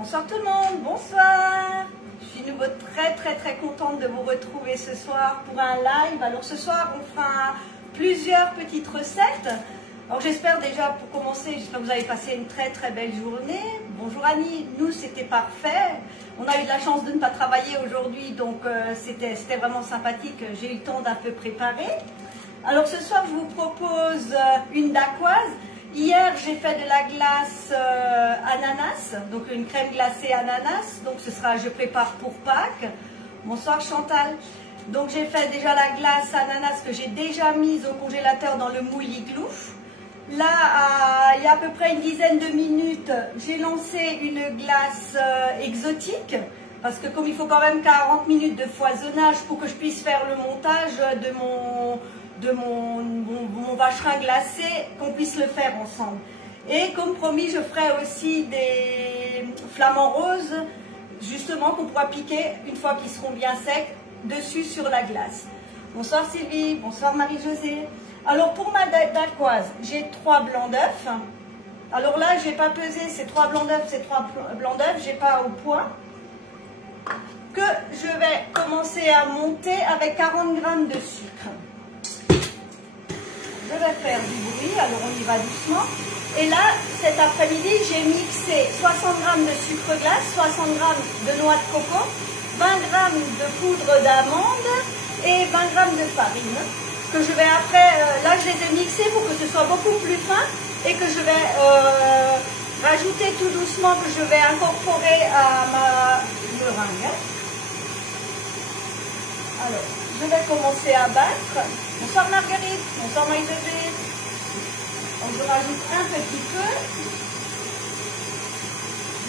Bonsoir tout le monde, bonsoir. Je suis nouveau très contente de vous retrouver ce soir pour un live. Alors ce soir on fera plusieurs petites recettes. Alors j'espère déjà pour commencer, j'espère que vous avez passé une très belle journée. Bonjour Annie, nous c'était parfait. On a eu de la chance de ne pas travailler aujourd'hui, donc c'était vraiment sympathique. J'ai eu le temps d'un peu préparer. Alors ce soir je vous propose une dacquoise. Hier j'ai fait de la glace ananas, donc une crème glacée ananas. Donc ce sera, je prépare pour Pâques. Bonsoir Chantal. Donc j'ai fait déjà la glace ananas que j'ai déjà mise au congélateur dans le moule igloo. Là, il y a à peu près une dizaine de minutes, j'ai lancé une glace exotique. Parce que comme il faut quand même 40 minutes de foisonnage pour que je puisse faire le montage de mon vacherin glacé, qu'on puisse le faire ensemble. Et comme promis, je ferai aussi des flamants roses, justement qu'on pourra piquer une fois qu'ils seront bien secs dessus sur la glace. Bonsoir Sylvie, bonsoir Marie-Josée. Alors pour ma dacquoise, j'ai 3 blancs d'œufs. Alors là, je n'ai pas pesé ces 3 blancs d'œufs, j'ai pas au poids. Que je vais commencer à monter avec 40 g de sucre. Je vais faire du bruit, alors on y va doucement. Et là, cet après-midi, j'ai mixé 60 g de sucre glace, 60 g de noix de coco, 20 g de poudre d'amande et 20 g de farine. Que je vais après, là je les ai mixés pour que ce soit beaucoup plus fin et que je vais rajouter tout doucement, que je vais incorporer à ma meringue. Alors, je vais commencer à battre. Bonsoir Marguerite, bonsoir Maïsabé. Donc je rajoute un petit peu.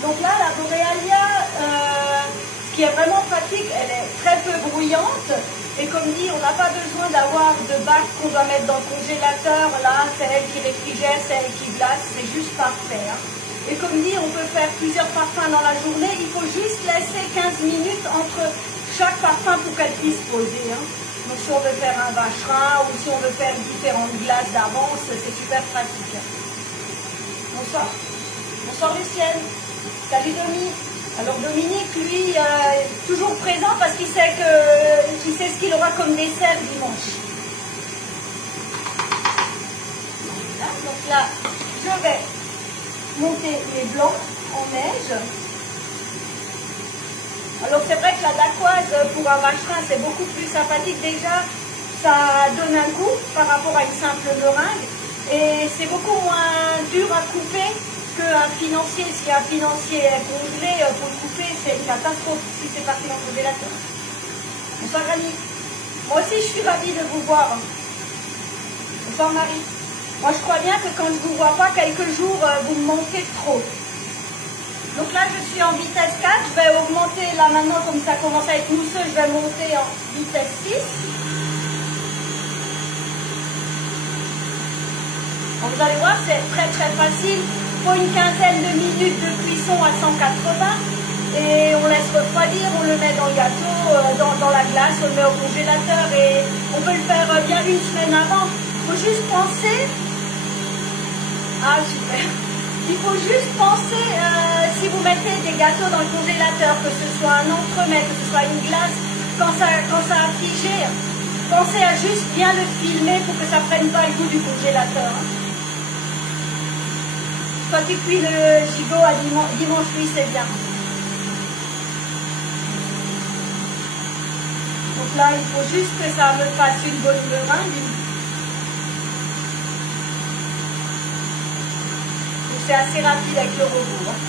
Donc là, la Borealia, ce qui est vraiment pratique, elle est très peu bruyante. Et comme dit, on n'a pas besoin d'avoir de bac qu'on doit mettre dans le congélateur. Là, c'est elle qui réfrigère, c'est elle qui glace, c'est juste parfait. Hein. Et comme dit, on peut faire plusieurs parfums dans la journée. Il faut juste laisser 15 minutes entre chaque parfum pour qu'elle puisse poser. Hein. Donc si on veut faire un vacherin ou si on veut faire différentes glaces d'avance, c'est super pratique. Bonsoir. Bonsoir Lucienne. Salut Dominique. Alors Dominique, lui, toujours présent parce qu'il sait ce qu'il aura comme dessert dimanche. Voilà, donc là, je vais monter les blancs en neige. Alors c'est vrai que la dacquoise pour un vacherin, c'est beaucoup plus sympathique. Déjà, ça donne un goût par rapport à une simple meringue. Et c'est beaucoup moins dur à couper qu'un financier. Si un financier est congelé, pour le couper, c'est une catastrophe si c'est parti dans le congélateur. Bonsoir Rani. Moi aussi, je suis ravie de vous voir. Bonsoir Marie. Moi, je crois bien que quand je ne vous vois pas quelques jours, vous me manquez trop. Donc là, je suis en vitesse 4. Je vais augmenter, là maintenant, comme ça commence à être mousseux, je vais monter en vitesse 6. Donc, vous allez voir, c'est très facile. Il faut une quinzaine de minutes de cuisson à 180 et on laisse refroidir, on le met dans le gâteau, dans la glace, on le met au congélateur et on peut le faire bien une semaine avant. Il faut juste penser... Ah super. Il faut juste penser, si vous mettez des gâteaux dans le congélateur, que ce soit un entremets, que ce soit une glace, quand ça a figé, pensez à juste bien le filmer pour que ça ne prenne pas le goût du congélateur. Quand tu cuis le gigot à dimanche, oui, c'est bien. Donc là, il faut juste que ça me fasse une bonne meringue. Donc c'est assez rapide avec le robot. Hein.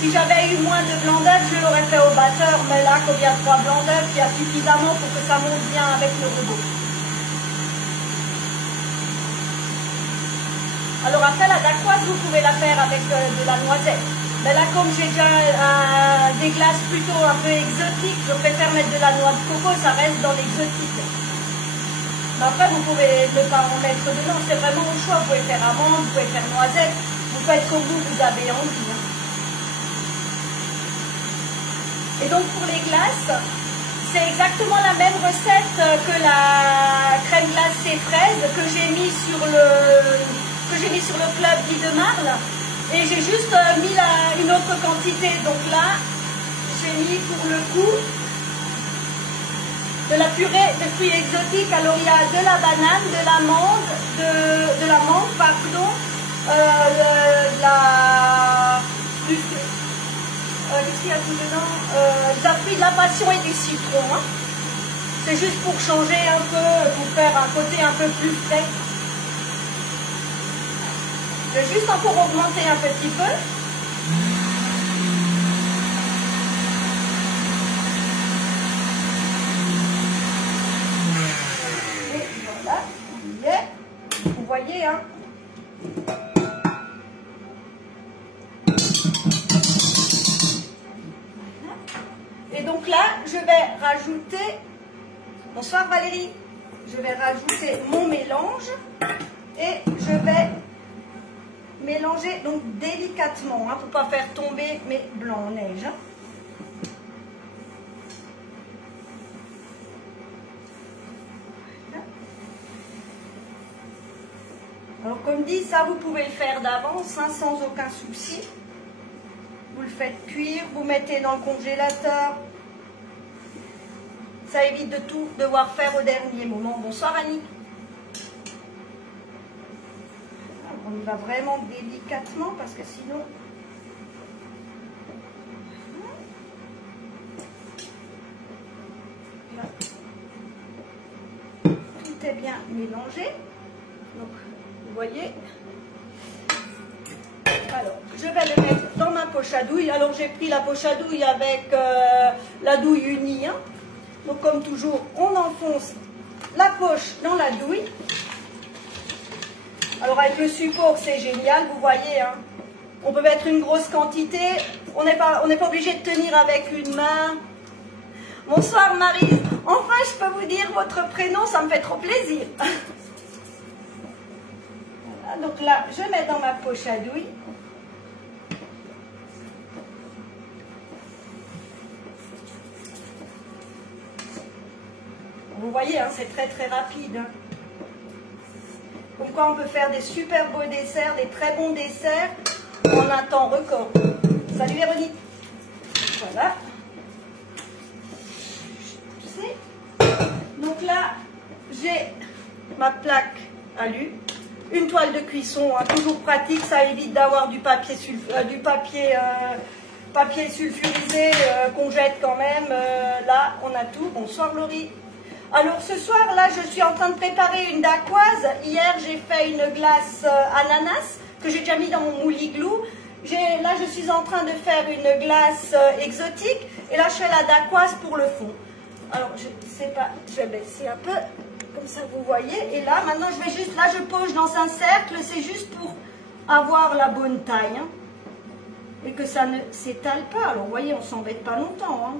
Si j'avais eu moins de blanc d'œuf, je l'aurais fait au batteur. Mais là, comme il y a 3 blancs d'œuf, il y a suffisamment pour que ça monte bien avec le robot. Alors après la dacquoise, vous pouvez la faire avec de la noisette. Mais là, comme j'ai déjà des glaces plutôt un peu exotiques, je préfère mettre de la noix de coco, ça reste dans l'exotique. Mais après, vous pouvez ne pas en mettre dedans, c'est vraiment au choix. Vous pouvez faire amande, vous pouvez faire noisette, vous faites comme vous avez envie. Hein. Et donc pour les glaces, c'est exactement la même recette que la crème glacée fraise que j'ai mis sur le club Guy de Marle. Et j'ai juste mis une autre quantité. Donc là, j'ai mis pour le coup de la purée de fruits exotiques. Alors il y a de la banane, de l'amande, de la menthe, pardon, qu'est-ce qu'il y a tout dedans, de la passion et du citron. Hein. C'est juste pour changer un peu, pour faire un côté un peu plus frais. Je vais juste encore augmenter un petit peu. Et voilà, on y est. Vous voyez, hein. Et donc là, je vais rajouter... Bonsoir Valérie. Je vais rajouter mon mélange et je vais mélanger donc délicatement, hein, pour ne pas faire tomber mes blancs en neige. Hein. Alors comme dit, ça vous pouvez le faire d'avance, hein, sans aucun souci. Vous le faites cuire, vous mettez dans le congélateur. Ça évite de tout devoir faire au dernier moment. Bonsoir Annie. On y va vraiment délicatement parce que sinon... Là. Tout est bien mélangé. Donc, vous voyez. Alors, je vais le mettre dans ma poche à douille. Alors, j'ai pris la poche à douille avec la douille unie. Hein. Donc, comme toujours, on enfonce la poche dans la douille. Alors, avec le support, c'est génial, vous voyez. Hein. On peut mettre une grosse quantité. On n'est pas obligé de tenir avec une main. Bonsoir, Marie. Enfin, je peux vous dire votre prénom, ça me fait trop plaisir. Voilà, donc là, je mets dans ma poche à douille. Vous voyez, hein, c'est très très rapide. Hein. Comme quoi on peut faire des super beaux desserts, des très bons desserts en un temps record. Salut Véronique. Voilà. Donc là, j'ai ma plaque alu, une toile de cuisson, hein, toujours pratique, ça évite d'avoir du papier sulfurisé qu'on jette quand même. Là, on a tout. Bonsoir Laurie. Alors ce soir, là, je suis en train de préparer une dacquoise. Hier, j'ai fait une glace ananas que j'ai déjà mis dans mon moule igloo. Là, je suis en train de faire une glace exotique. Et là, je fais la dacquoise pour le fond. Alors, je sais pas, je vais baisser un peu, comme ça vous voyez. Et là, maintenant, je vais juste, là, je poche dans un cercle. C'est juste pour avoir la bonne taille. Hein, et que ça ne s'étale pas. Alors, vous voyez, on s'embête pas longtemps. Hein.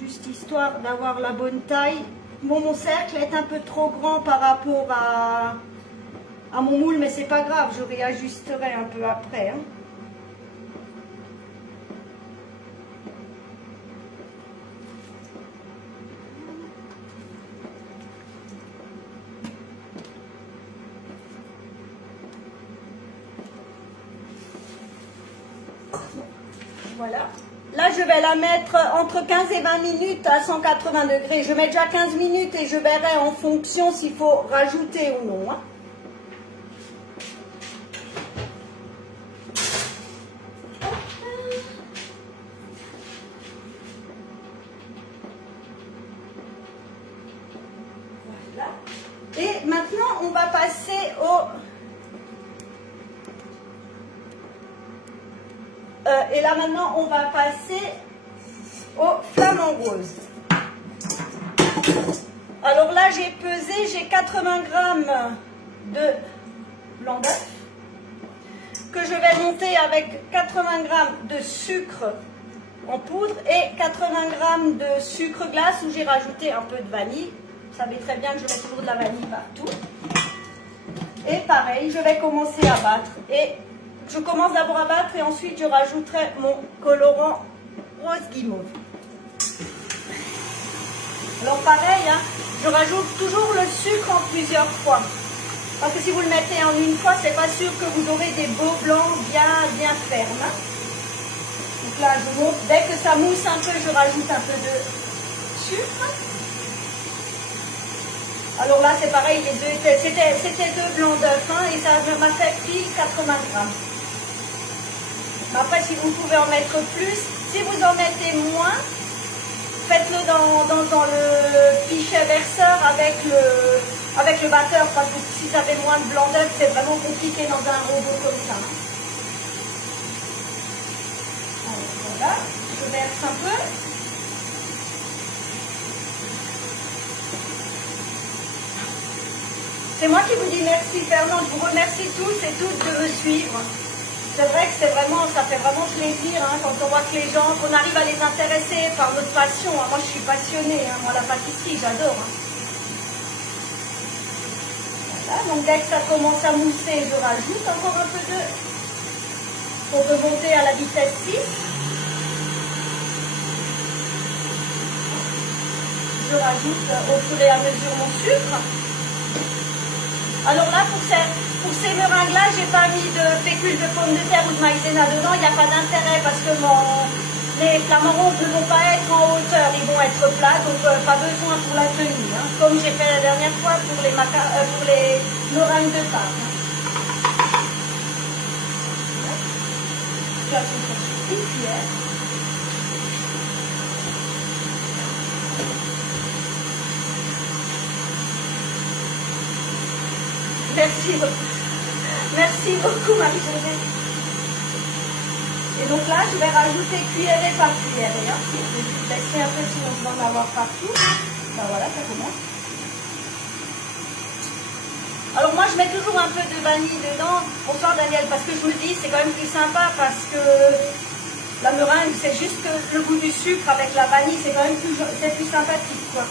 Juste histoire d'avoir la bonne taille. Bon, mon cercle est un peu trop grand par rapport à mon moule, mais c'est pas grave, je réajusterai un peu après. Hein. Voilà. Là, je vais la mettre entre 15 et 20 minutes à 180 degrés. Je mets déjà 15 minutes et je verrai en fonction s'il faut rajouter ou non. Hein. Voilà. Et maintenant, on va passer au... et là maintenant on va passer au flamant rose. Alors là j'ai pesé, j'ai 80 grammes de blanc d'œuf que je vais monter avec 80 grammes de sucre en poudre et 80 grammes de sucre glace où j'ai rajouté un peu de vanille. Vous savez très bien que je mets toujours de la vanille partout. Et pareil, je vais commencer à battre. Et je commence d'abord à battre et ensuite je rajouterai mon colorant rose guimauve. Alors pareil, hein, je rajoute toujours le sucre en plusieurs fois. Parce que si vous le mettez en une fois, c'est pas sûr que vous aurez des beaux blancs bien fermes. Donc là, je monte. Dès que ça mousse un peu, je rajoute un peu de sucre. Alors là, c'est pareil, c'était 2 blancs d'œufs, hein, et ça m'a fait pile 80 grammes. Mais après, si vous pouvez en mettre plus, si vous en mettez moins, faites-le dans le pichet verseur avec le batteur, parce que si vous avez moins de blanc d'œuf, c'est vraiment compliqué dans un robot comme ça. Alors, voilà, je verse un peu. C'est moi qui vous dis merci Fernand, je vous remercie tous et toutes de me suivre. C'est vrai que ça fait vraiment plaisir hein, quand on voit que les gens, qu'on arrive à les intéresser par notre passion. Hein. Moi je suis passionnée, hein. Moi la pâtisserie j'adore. Hein. Voilà, donc dès que ça commence à mousser, je rajoute encore un peu de... pour remonter à la vitesse 6. Je rajoute au fur et à mesure mon sucre. Alors là, pour ces meringues-là, j'ai pas mis de fécule de pommes de terre ou de maïzena dedans. Il n'y a pas d'intérêt parce que les flamarons ne vont pas être en hauteur, ils vont être plats, donc pas besoin pour la tenue. Hein, comme j'ai fait la dernière fois pour les meringues de pâte. J'ajoute une cuillère. Merci beaucoup Marie-Josée. Et donc là, je vais rajouter cuillerée par cuillerée. Hein. Je vais baisser un peu sinon on va en avoir partout. Ben voilà, ça commence. Alors moi, je mets toujours un peu de vanille dedans. Bonsoir Daniel, parce que je me dis, c'est quand même plus sympa parce que la meringue, c'est juste le goût du sucre avec la vanille, c'est quand même plus sympathique, quoi.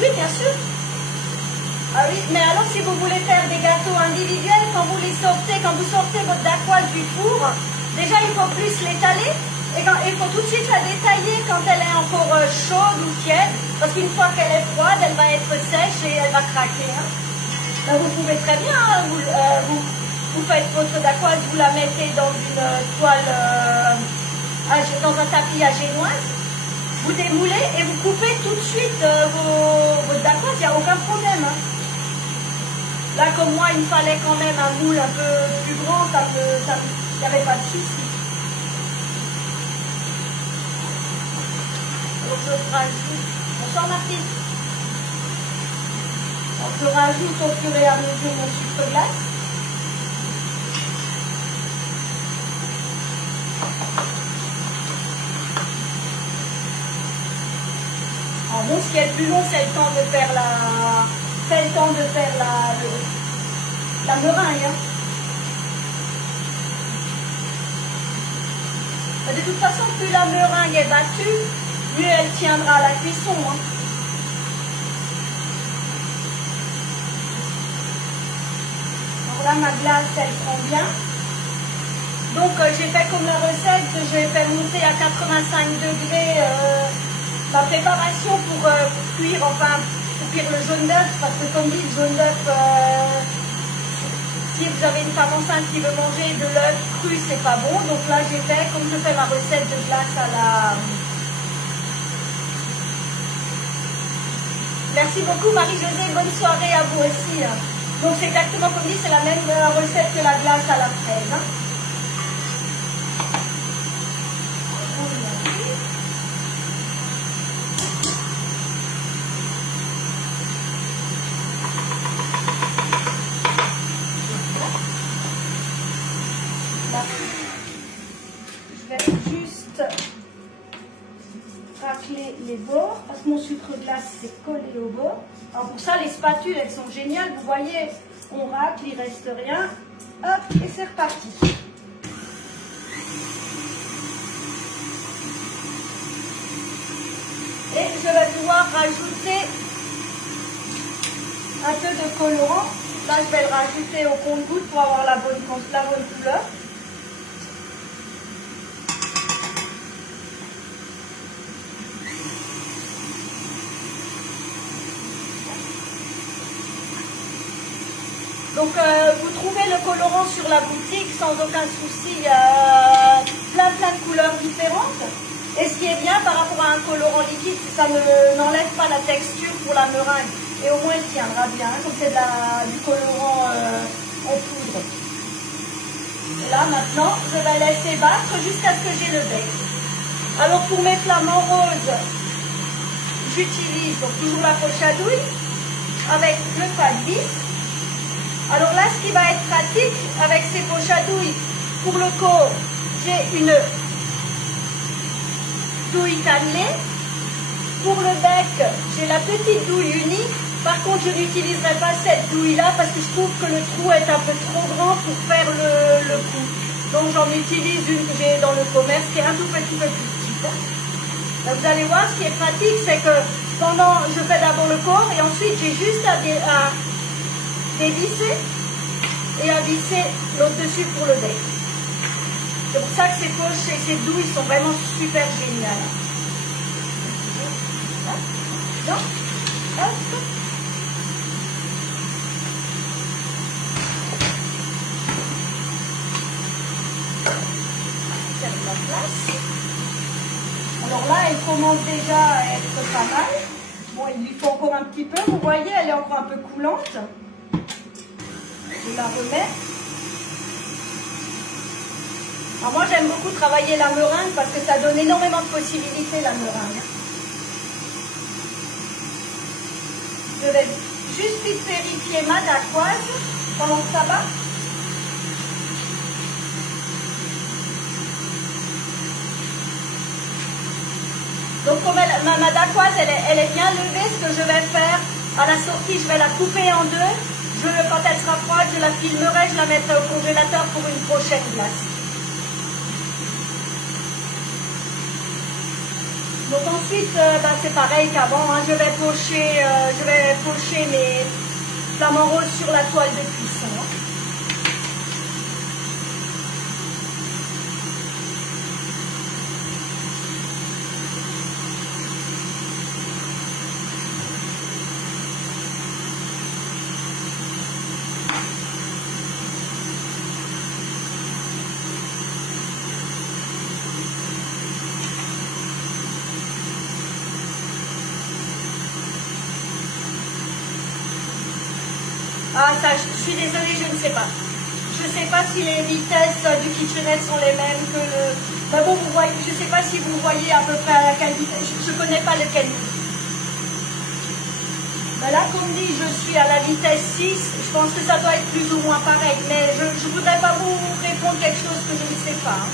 Oui, bien sûr. Ah oui, mais alors si vous voulez faire des gâteaux individuels, quand vous sortez votre dacquoise du four, déjà il faut plus l'étaler et il faut tout de suite la détailler quand elle est encore chaude ou tiède, parce qu'une fois qu'elle est froide, elle va être sèche et elle va craquer. Hein. Ben, vous pouvez très bien, hein, vous faites votre dacquoise, vous la mettez dans une toile, dans un tapis à génoise. Vous démoulez et vous coupez tout de suite votre dacquoise, il n'y a aucun problème. Hein. Là, comme moi, il me fallait quand même un moule un peu plus grand, il n'y avait pas de souci. Donc je rajoute, bonsoir Martine. Donc je rajoute au fur et à mesure mon sucre glace. Bon, ce qui est le plus long, c'est le temps de faire la meringue. Hein. De toute façon, plus la meringue est battue, mieux elle tiendra à la cuisson. Hein. Alors là, ma glace, elle prend bien. Donc, j'ai fait comme la recette, j'ai fait monter à 85 degrés la préparation pour cuire, pour cuire le jaune d'œuf, parce que comme dit, le jaune d'œuf, si vous avez une femme enceinte qui veut manger de l'œuf cru, c'est pas bon. Donc là, j'ai fait, comme je fais ma recette de glace à la... Merci beaucoup Marie-Josée, bonne soirée à vous aussi. Donc c'est exactement comme dit, c'est la même recette que la glace à la fraise. Hein. Les bords, parce que mon sucre glace s'est collé au bord. Alors pour ça, les spatules, elles sont géniales. Vous voyez, on racle, il reste rien. Hop, et c'est reparti. Et je vais pouvoir rajouter un peu de colorant. Là, je vais le rajouter au compte-gouttes pour avoir la bonne couleur. Donc vous trouvez le colorant sur la boutique sans aucun souci, plein de couleurs différentes. Et ce qui est bien par rapport à un colorant liquide, ça n'enlève pas la texture pour la meringue. Et au moins elle tiendra bien, comme c'est du colorant en poudre. Et là maintenant, je vais laisser battre jusqu'à ce que j'ai le bec. Alors pour mes flamants roses, j'utilise toujours la poche à douille avec le pas de vis. Alors là, ce qui va être pratique avec ces poches à douille, pour le corps, j'ai une douille cannelée. Pour le bec, j'ai la petite douille unique. Par contre, je n'utiliserai pas cette douille-là parce que je trouve que le trou est un peu trop grand pour faire le coup. Donc j'en utilise une que j'ai dans le commerce qui est un tout petit peu plus petite. Là, vous allez voir, ce qui est pratique, c'est que je fais d'abord le corps et ensuite j'ai juste à dévisser et à visser l'autre dessus pour le bec. C'est pour ça que ces poches et ces douilles sont vraiment super géniales. Non. Hop. Place. Alors là, elle commence déjà à être pas mal. Bon, il lui faut encore un petit peu. Vous voyez, elle est encore un peu coulante. Je la remets. Alors moi, j'aime beaucoup travailler la meringue parce que ça donne énormément de possibilités, la meringue. Je vais juste vite vérifier ma dacquoise pendant que ça va. Donc comme ma dacquoise, elle est bien levée, ce que je vais faire à la sortie, je vais la couper en deux. Quand elle sera froide, je la filmerai, je la mettrai au congélateur pour une prochaine glace. Donc ensuite, c'est pareil qu'avant, hein, je vais pocher mes flamants roses sur la toile de cuisson. Ah, ça, je suis désolée, je ne sais pas. Je ne sais pas si les vitesses du KitchenAid sont les mêmes que le... Bah bon, vous voyez, je ne sais pas si vous voyez à peu près à quelle vitesse. Je ne connais pas lequel. Bah là, comme dit, je suis à la vitesse 6. Je pense que ça doit être plus ou moins pareil. Mais je ne voudrais pas vous répondre quelque chose que je ne sais pas. Hein.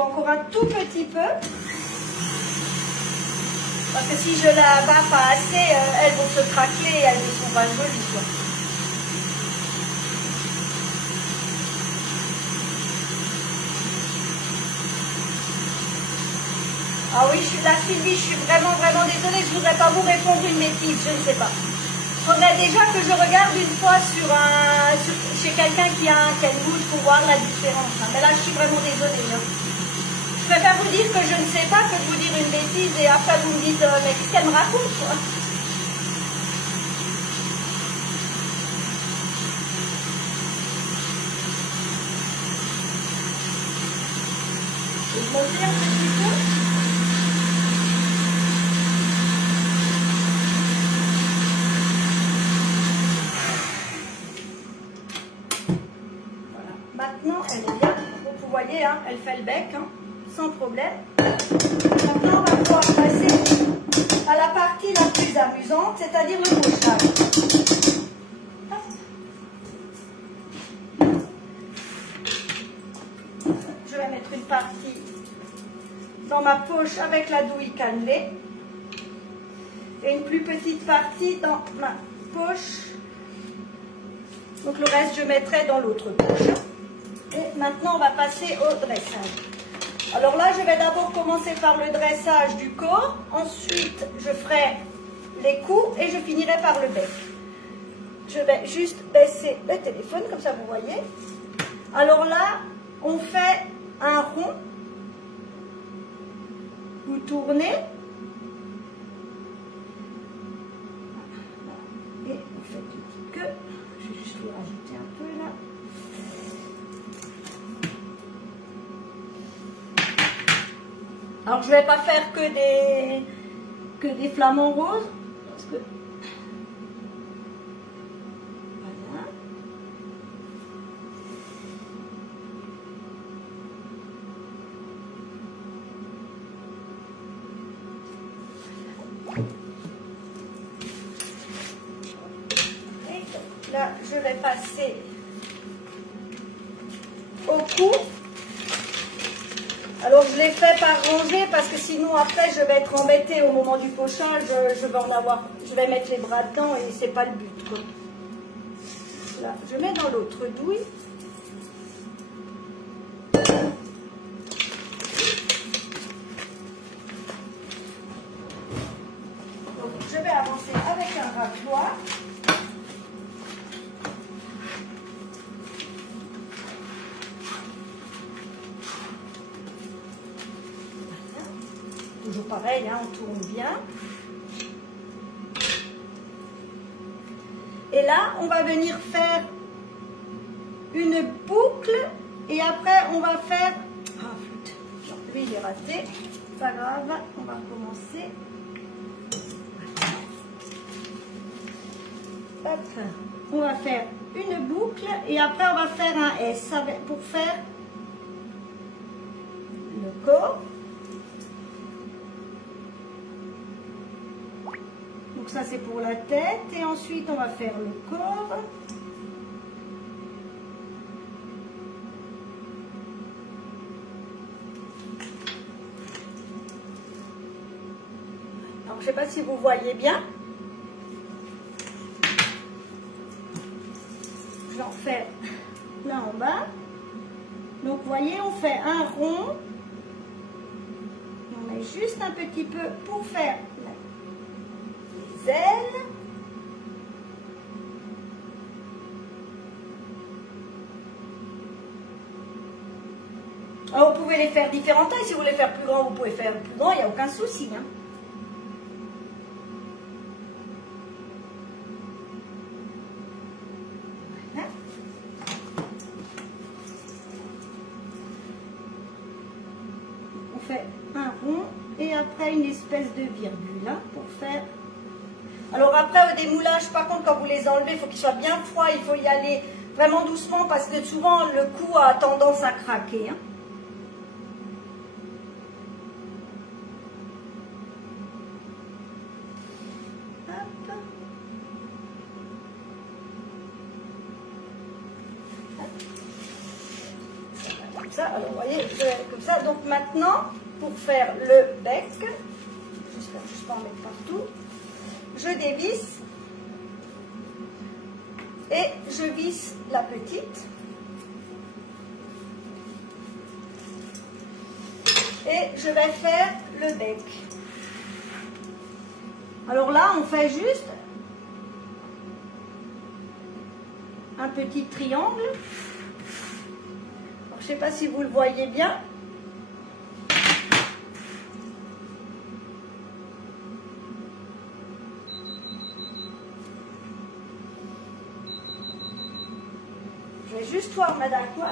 Encore un tout petit peu parce que si je la bats pas assez, elles vont se craquer et elles ne sont pas jolies quoi. Ah oui, là Sylvie, je suis vraiment désolée, je voudrais pas vous répondre une bêtise, je ne sais pas. Il faudrait déjà que je regarde une fois chez quelqu'un qui a un Kenwood pour voir la différence. Hein. Mais là, je suis vraiment désolée. Hein. Je préfère vous dire que je ne sais pas que de vous dire une bêtise et après vous me dites mais qu'est-ce qu'elle me raconte quoi. Je vais monter un petit peu. Voilà. Maintenant elle est bien. Donc vous voyez, hein, elle fait le bec. Hein. Sans problème. Maintenant, on va pouvoir passer à la partie la plus amusante, c'est-à-dire le pochage. Je vais mettre une partie dans ma poche avec la douille cannelée et une plus petite partie dans ma poche. Donc le reste, je mettrai dans l'autre poche. Et maintenant, on va passer au dressage. Alors là, je vais d'abord commencer par le dressage du corps. Ensuite, je ferai les coups et je finirai par le bec. Je vais juste baisser le téléphone, comme ça vous voyez. Alors là, on fait un rond. Vous tournez. Et vous faites une petite queue. Je vais juste lui rajouter un peu là. Alors je ne vais pas faire que des flamants roses. Parce que... Voilà. Et là, je vais passer au cou. Alors je l'ai fait par rangée parce que sinon après je vais être embêtée au moment du pochage, je vais mettre les bras dedans et c'est pas le but, quoi. Là, je mets dans l'autre douille. Donc je vais avancer avec un racloir. Toujours pareil, hein, on tourne bien. Et là, on va venir faire une boucle et après on va faire... Ah, flûte. Lui, il est raté. Pas grave, on va recommencer. Hop. On va faire une boucle et après on va faire un S pour faire le corps. Donc ça c'est pour la tête et ensuite on va faire le corps. Alors je ne sais pas si vous voyez bien. Je vais en faire là en bas. Donc vous voyez, on fait un rond. On met juste un petit peu pour faire les ailes. Alors, vous pouvez les faire différentes tailles. Si vous voulez faire plus grand, vous pouvez faire plus grand, il n'y a aucun souci, hein. Voilà. On fait un rond et après une espèce de virgule, hein, pour faire... Alors après, au démoulage, par contre, quand vous les enlevez, il faut qu'ils soient bien froids. Il faut y aller vraiment doucement parce que souvent, le cou a tendance à craquer, hein. Ça, alors vous voyez, comme ça. Donc maintenant, pour faire le bec, j'espère que je ne peux en mettre partout, je dévisse et je visse la petite. Et je vais faire le bec. Alors là, on fait juste un petit triangle. Je ne sais pas si vous le voyez bien. Je vais juste voir ma dacquoise.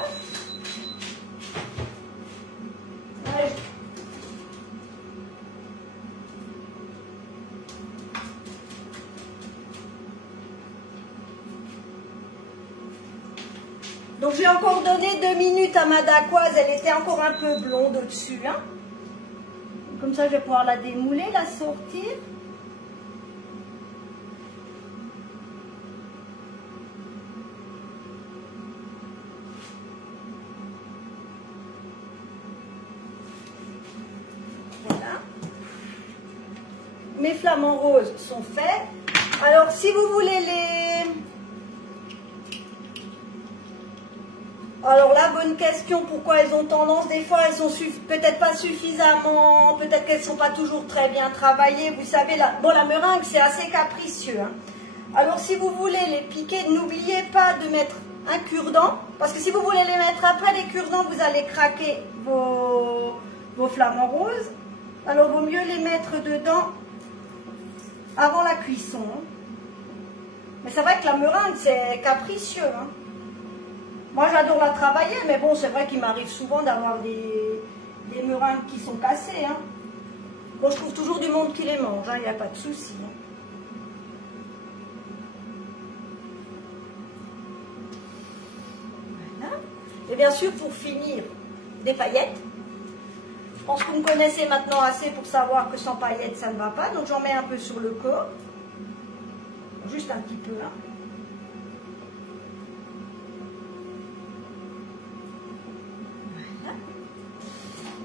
Donc j'ai encore donné 2 minutes à ma dacquoise, elle était encore un peu blonde au-dessus, hein. Comme ça je vais pouvoir la démouler, la sortir. Voilà. Mes flamants roses sont faits. Alors si vous voulez Alors la bonne question, pourquoi elles ont tendance, des fois elles sont peut-être pas suffisamment, peut-être qu'elles ne sont pas toujours très bien travaillées. Vous savez, la meringue c'est assez capricieux. Hein. Alors si vous voulez les piquer, n'oubliez pas de mettre un cure-dent, parce que si vous voulez les mettre après les cure-dents, vous allez craquer vos flamants roses. Alors vaut mieux les mettre dedans avant la cuisson. Hein. Mais c'est vrai que la meringue c'est capricieux. Hein. Moi, j'adore la travailler, mais bon, c'est vrai qu'il m'arrive souvent d'avoir des meringues qui sont cassées. Hein. Bon, je trouve toujours du monde qui les mange, il n'y a pas de souci. Hein. Voilà. Et bien sûr, pour finir, des paillettes. Je pense que vous me connaissez maintenant assez pour savoir que sans paillettes, ça ne va pas. Donc, j'en mets un peu sur le corps. Juste un petit peu, hein.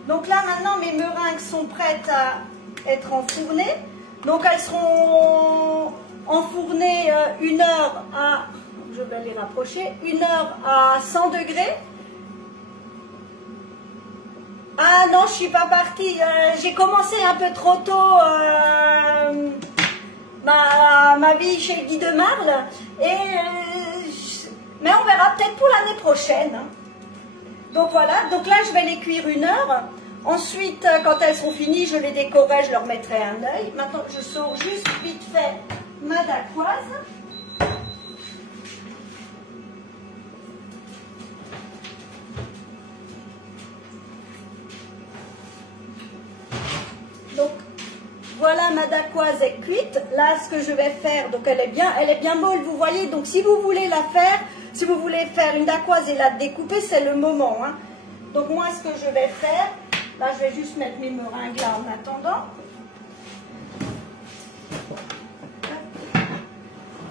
Donc là, maintenant, mes meringues sont prêtes à être enfournées. Donc, elles seront enfournées 1 heure à, je vais les rapprocher, 1 heure à 100 degrés. Ah non, je ne suis pas partie. J'ai commencé un peu trop tôt ma vie chez Guy de Marle. Mais on verra peut-être pour l'année prochaine. Hein. Donc voilà, donc là je vais les cuire 1 heure. Ensuite, quand elles seront finies, je les décorerai, je leur mettrai un œil. Maintenant, je sors juste vite fait ma dacquoise. Donc voilà, ma dacquoise est cuite. Là, ce que je vais faire, donc elle est bien molle, vous voyez. Donc si vous voulez la faire, si vous voulez faire une dacquoise et la découper, c'est le moment. Hein. Donc moi, ce que je vais faire, là, je vais juste mettre mes meringues là en attendant.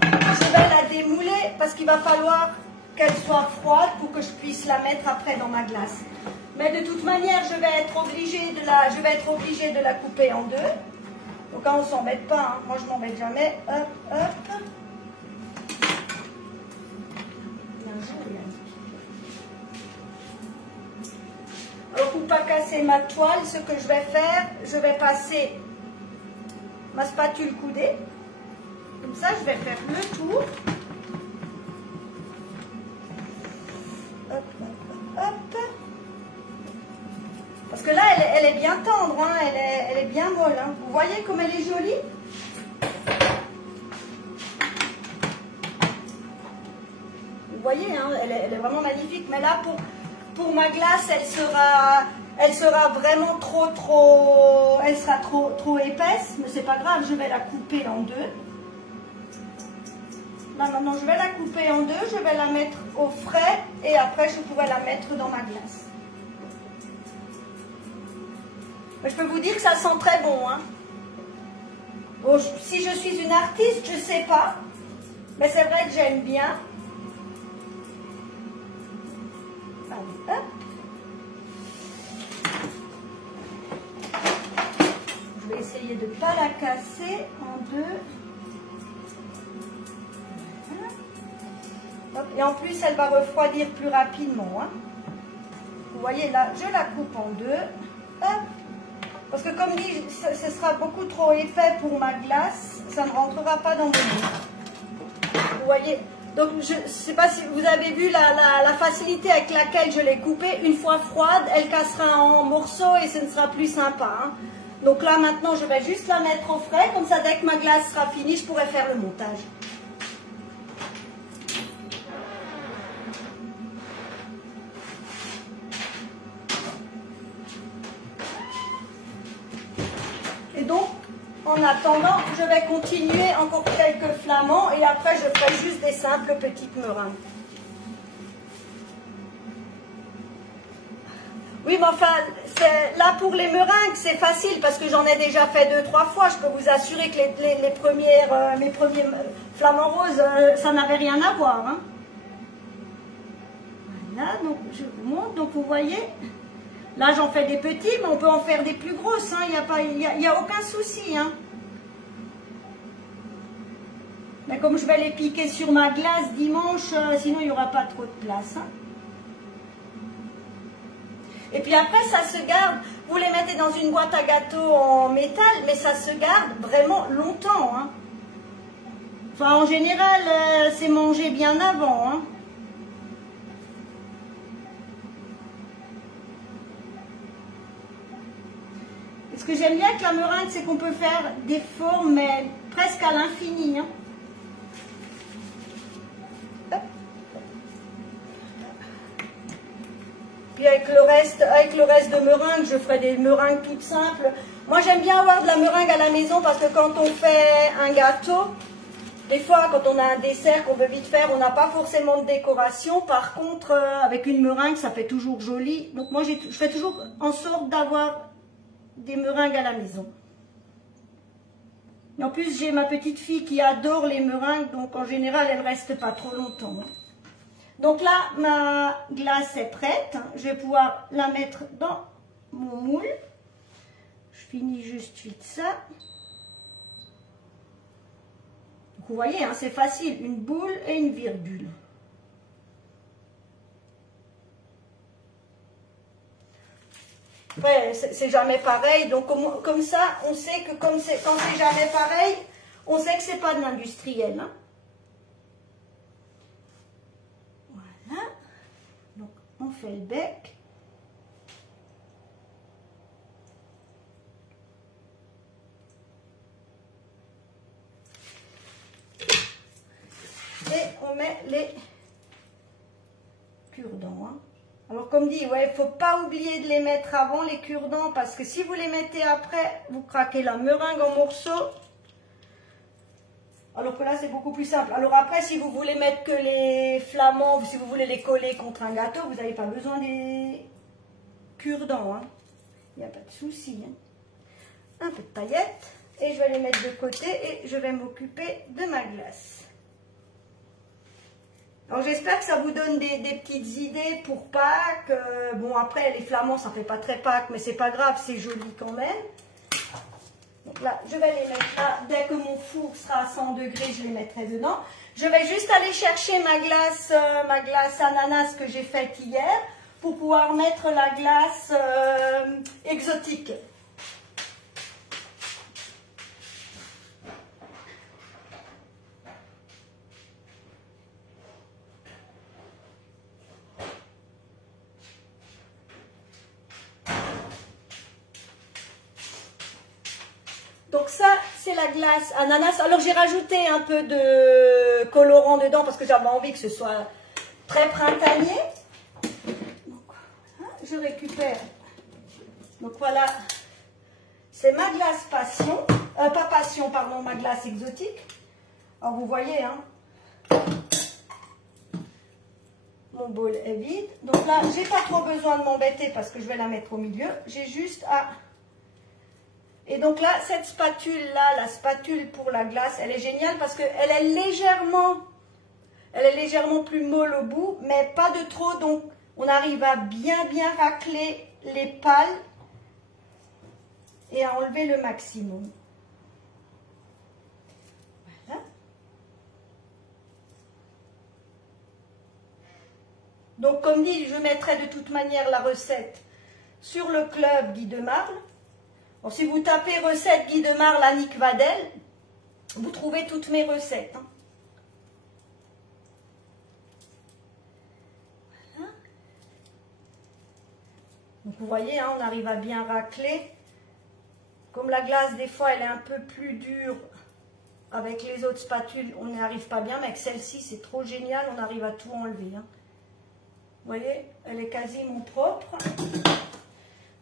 Je vais la démouler parce qu'il va falloir qu'elle soit froide pour que je puisse la mettre après dans ma glace. Mais de toute manière, je vais être obligée de la couper en 2. Donc là, on ne s'embête pas. Hein. Moi, je ne m'embête jamais. Hop, hop. Alors pour ne pas casser ma toile, ce que je vais faire, je vais passer ma spatule coudée. Comme ça, je vais faire le tour. Hop, hop, hop. Parce que là, elle est bien tendre, hein, elle est bien molle. Hein. Vous voyez comme elle est jolie? Vous voyez, hein, elle est vraiment magnifique. Mais là, pour ma glace, elle sera vraiment trop épaisse. Mais c'est pas grave, je vais la couper en 2. Là, maintenant, je vais la couper en 2. Je vais la mettre au frais. Et après, je pourrai la mettre dans ma glace. Mais je peux vous dire que ça sent très bon. Hein. Bon, si je suis une artiste, je ne sais pas. Mais c'est vrai que j'aime bien. Allez, hop. Je vais essayer de ne pas la casser en 2. Hop. Et en plus, elle va refroidir plus rapidement. Hein. Vous voyez là, je la coupe en 2. Hop. Parce que comme dit, ce sera beaucoup trop épais pour ma glace, ça ne rentrera pas dans mon moule. Vous voyez, donc je ne sais pas si vous avez vu la facilité avec laquelle je l'ai coupée. Une fois froide, elle cassera en morceaux et ce ne sera plus sympa. Hein. Donc là maintenant, je vais juste la mettre au frais, comme ça dès que ma glace sera finie, je pourrai faire le montage. Et donc, en attendant, je vais continuer encore quelques flamants et après je ferai juste des simples petites meringues. Oui, mais enfin, là pour les meringues, c'est facile parce que j'en ai déjà fait 2-3 fois. Je peux vous assurer que mes premiers flamants roses, ça n'avait rien à voir. Hein. Voilà, donc je vous montre. Donc vous voyez... Là, j'en fais des petits, mais on peut en faire des plus grosses. Hein. Il n'y a aucun souci. Hein. Mais comme je vais les piquer sur ma glace dimanche, sinon il n'y aura pas trop de place. Hein. Et puis après, ça se garde. Vous les mettez dans une boîte à gâteaux en métal, mais ça se garde vraiment longtemps. Hein. Enfin, en général, c'est mangé bien avant. Hein. Et ce que j'aime bien avec la meringue, c'est qu'on peut faire des formes, mais presque à l'infini. Hein. Puis avec le reste de meringue, je ferai des meringues toutes simples. Moi, j'aime bien avoir de la meringue à la maison parce que quand on fait un gâteau, des fois, quand on a un dessert qu'on veut vite faire, on n'a pas forcément de décoration. Par contre, avec une meringue, ça fait toujours joli. Donc moi, je fais toujours en sorte d'avoir des meringues à la maison. Et en plus, j'ai ma petite fille qui adore les meringues, donc en général, elle ne reste pas trop longtemps. Donc là, ma glace est prête. Je vais pouvoir la mettre dans mon moule. Je finis juste vite ça. Donc vous voyez, hein, c'est facile. Une boule et une virgule. Ouais, c'est jamais pareil. Donc comme ça, on sait que quand c'est jamais pareil, on sait que c'est pas de l'industriel. Hein. Voilà. Donc on fait le bec. Et on met les cure-dents. Hein. Alors comme dit, ouais, il ne faut pas oublier de les mettre avant les cure-dents parce que si vous les mettez après, vous craquez la meringue en morceaux. Alors que là, c'est beaucoup plus simple. Alors après, si vous voulez mettre que les flamants, si vous voulez les coller contre un gâteau, vous n'avez pas besoin des cure-dents. Hein. Il n'y a pas de souci. Hein. Un peu de paillettes. Et je vais les mettre de côté et je vais m'occuper de ma glace. Alors j'espère que ça vous donne des petites idées pour Pâques. Bon après les flamands ça fait pas très Pâques mais c'est pas grave, c'est joli quand même. Donc là je vais les mettre là, dès que mon four sera à 100 degrés je les mettrai dedans. Je vais juste aller chercher ma glace ananas que j'ai faite hier pour pouvoir mettre la glace exotique. Donc ça, c'est la glace ananas. Alors j'ai rajouté un peu de colorant dedans parce que j'avais envie que ce soit très printanier. Donc, voilà, je récupère. Donc voilà, c'est ma glace passion. Pas passion, pardon, ma glace exotique. Alors vous voyez, hein, mon bol est vide. Donc là, j'ai pas trop besoin de m'embêter parce que je vais la mettre au milieu. J'ai juste à... Et donc là, cette spatule-là, la spatule pour la glace, elle est géniale parce qu'elle est légèrement plus molle au bout, mais pas de trop. Donc, on arrive à bien racler les pales et à enlever le maximum. Voilà. Donc, comme dit, je mettrai de toute manière la recette sur le club Guy de Marle. Bon, si vous tapez recette Guy de Marle, Annick Vadel, vous trouvez toutes mes recettes. Hein. Voilà. Donc vous voyez, hein, on arrive à bien racler. Comme la glace, des fois, elle est un peu plus dure. Avec les autres spatules, on n'y arrive pas bien. Mais avec celle-ci, c'est trop génial, on arrive à tout enlever. Hein. Vous voyez, elle est quasiment propre.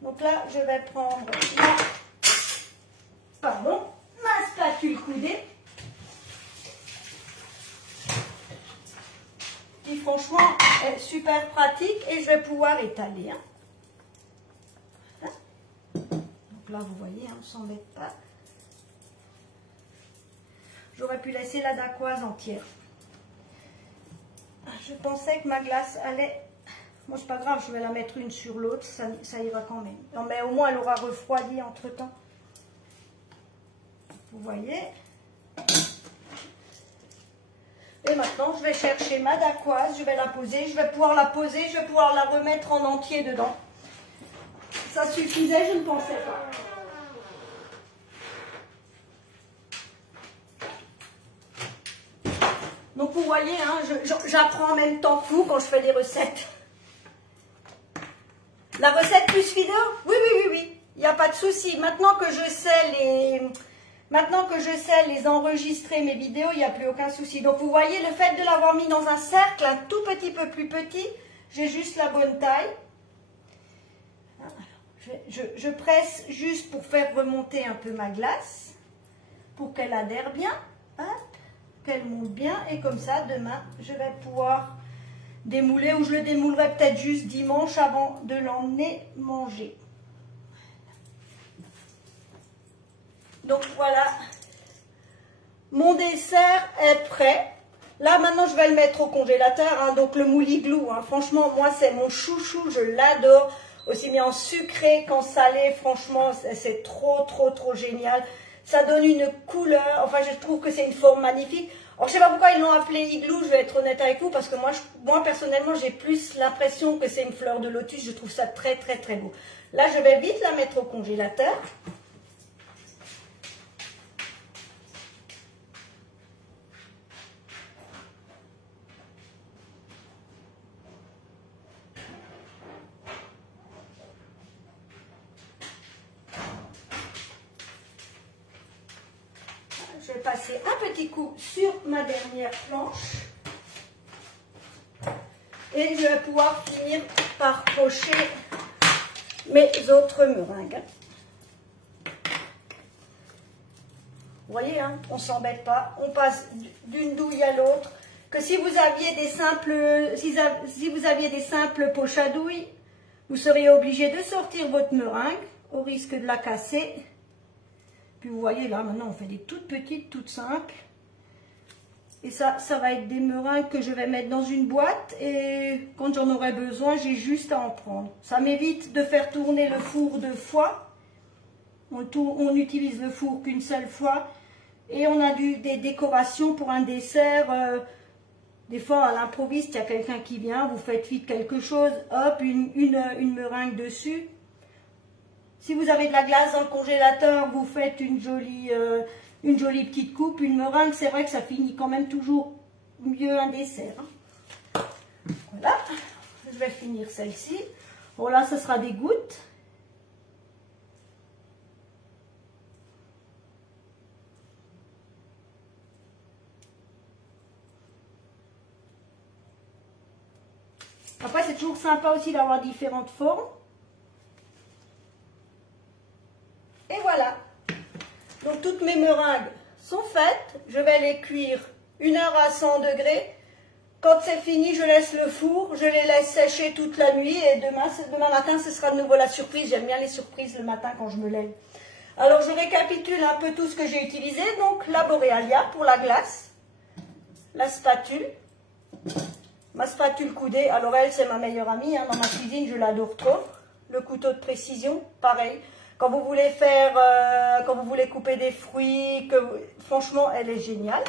Donc là, je vais prendre ma spatule coudée. Qui franchement est super pratique et je vais pouvoir étaler. Hein. Voilà. Donc là, vous voyez, hein, on ne s'embête pas. J'aurais pu laisser la dacquoise entière. Je pensais que ma glace allait... Moi, c'est pas grave, je vais la mettre une sur l'autre, ça ira quand même. Non, mais au moins, elle aura refroidi entre-temps. Vous voyez. Et maintenant, je vais chercher ma dacquoise, je vais la poser. Je vais pouvoir la poser, je vais pouvoir la remettre en entier dedans. ça suffisait, je ne pensais pas. Donc vous voyez, hein, j'apprends en même temps que vous quand je fais des recettes. La recette plus vidéo, oui, il n'y a pas de souci. Maintenant que je sais les enregistrer, mes vidéos, il n'y a plus aucun souci. Donc vous voyez, le fait de l'avoir mis dans un cercle, un tout petit peu plus petit, j'ai juste la bonne taille. Je presse juste pour faire remonter un peu ma glace, pour qu'elle adhère bien, qu'elle monte bien. Et comme ça, demain, je vais pouvoir démouler, ou je le démoulerai peut-être juste dimanche avant de l'emmener manger. Donc voilà, mon dessert est prêt. Là maintenant je vais le mettre au congélateur, hein, donc le moule igloo, hein, franchement moi c'est mon chouchou, je l'adore, aussi bien en sucré qu'en salé, franchement c'est trop génial. Ça donne une couleur, enfin je trouve que c'est une forme magnifique. Alors je sais pas pourquoi ils l'ont appelé igloo, je vais être honnête avec vous, parce que moi personnellement j'ai plus l'impression que c'est une fleur de lotus, je trouve ça très beau. Là je vais vite la mettre au congélateur. Je vais passer un petit coup sur ma dernière planche et je vais pouvoir finir par pocher mes autres meringues. Vous voyez, hein, on ne s'embête pas, on passe d'une douille à l'autre. Que si vous aviez des simples poches à douille, vous seriez obligé de sortir votre meringue au risque de la casser. Puis vous voyez là, maintenant on fait des toutes petites, toutes simples. Et ça va être des meringues que je vais mettre dans une boîte. Et quand j'en aurai besoin, j'ai juste à en prendre. Ça m'évite de faire tourner le four deux fois. On utilise le four qu'une seule fois. Et on a des décorations pour un dessert. Des fois à l'improviste, il y a quelqu'un qui vient, vous faites vite quelque chose. Hop, une meringue dessus. Si vous avez de la glace dans le congélateur, vous faites une jolie petite coupe, une meringue. C'est vrai que ça finit quand même toujours mieux un dessert. Hein. Voilà, je vais finir celle-ci. Bon là, ce sera des gouttes. Après, c'est toujours sympa aussi d'avoir différentes formes. Et voilà, donc toutes mes meringues sont faites, je vais les cuire 1 heure à 100 degrés. Quand c'est fini, je laisse le four, je les laisse sécher toute la nuit et demain matin, ce sera de nouveau la surprise. J'aime bien les surprises le matin quand je me lève. Alors je récapitule un peu tout ce que j'ai utilisé. Donc la Borealia pour la glace, la spatule, ma spatule coudée, alors elle c'est ma meilleure amie, hein, dans ma cuisine je l'adore trop. Le couteau de précision, pareil. Quand vous voulez quand vous voulez couper des fruits, franchement, elle est géniale.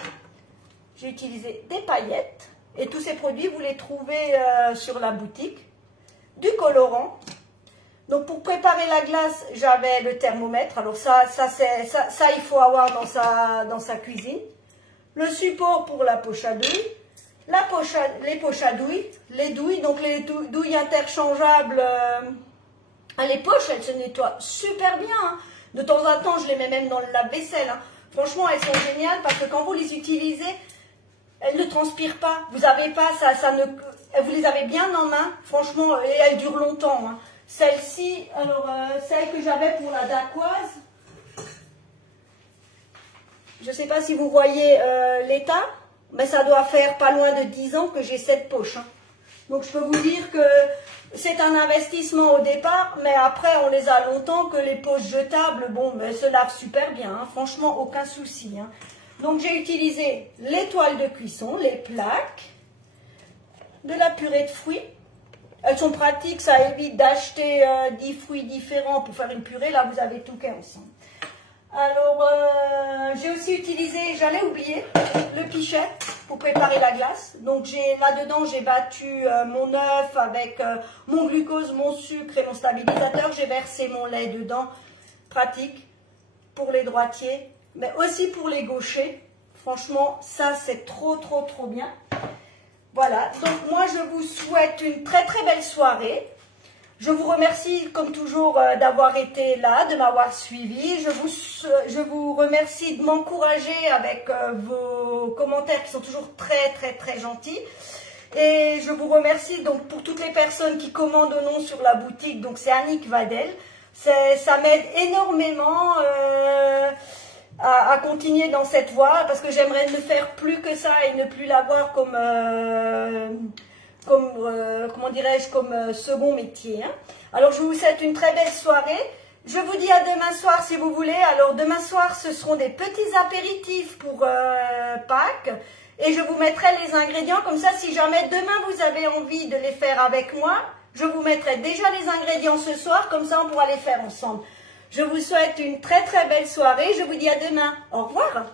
J'ai utilisé des paillettes et tous ces produits, vous les trouvez sur la boutique. Du colorant. Donc pour préparer la glace, j'avais le thermomètre. Alors ça il faut avoir dans sa cuisine. Le support pour la poche à douille. Les poches à douille. Les douilles, donc les douilles interchangeables. Les poches, elles se nettoient super bien. Hein. De temps en temps, je les mets même dans le lave-vaisselle. Hein. Franchement, elles sont géniales parce que quand vous les utilisez, elles ne transpirent pas. Vous avez pas vous les avez bien en main. Franchement, et elles durent longtemps. Hein. Celle-ci, alors celle que j'avais pour la dacquoise. Je ne sais pas si vous voyez l'état, mais ça doit faire pas loin de 10 ans que j'ai cette poche. Hein. Donc je peux vous dire que c'est un investissement au départ, mais après on les a longtemps, que les poches jetables, bon, mais elles se lavent super bien, hein, franchement aucun souci. Hein. Donc j'ai utilisé les toiles de cuisson, les plaques, de la purée de fruits. Elles sont pratiques, ça évite d'acheter 10 fruits différents pour faire une purée, là vous avez tout qui est ensemble. Alors, j'ai aussi utilisé, j'allais oublier, le pichet pour préparer la glace. Donc, là-dedans, j'ai battu mon œuf avec mon glucose, mon sucre et mon stabilisateur. J'ai versé mon lait dedans. Pratique pour les droitiers, mais aussi pour les gauchers. Franchement, ça, c'est trop bien. Voilà, donc moi, je vous souhaite une très belle soirée. Je vous remercie, comme toujours, d'avoir été là, de m'avoir suivi. Je vous remercie de m'encourager avec vos commentaires qui sont toujours très gentils. Et je vous remercie donc pour toutes les personnes qui commandent au nom sur la boutique. Donc c'est Annick Vadel. Ça m'aide énormément à continuer dans cette voie parce que j'aimerais ne faire plus que ça et ne plus l'avoir comme comment dirais-je, comme second métier. Hein. Alors, je vous souhaite une très belle soirée. Je vous dis à demain soir si vous voulez. Alors, demain soir, ce seront des petits apéritifs pour Pâques. Et je vous mettrai les ingrédients. Comme ça, si jamais demain, vous avez envie de les faire avec moi, je vous mettrai déjà les ingrédients ce soir. Comme ça, on pourra les faire ensemble. Je vous souhaite une très belle soirée. Je vous dis à demain. Au revoir.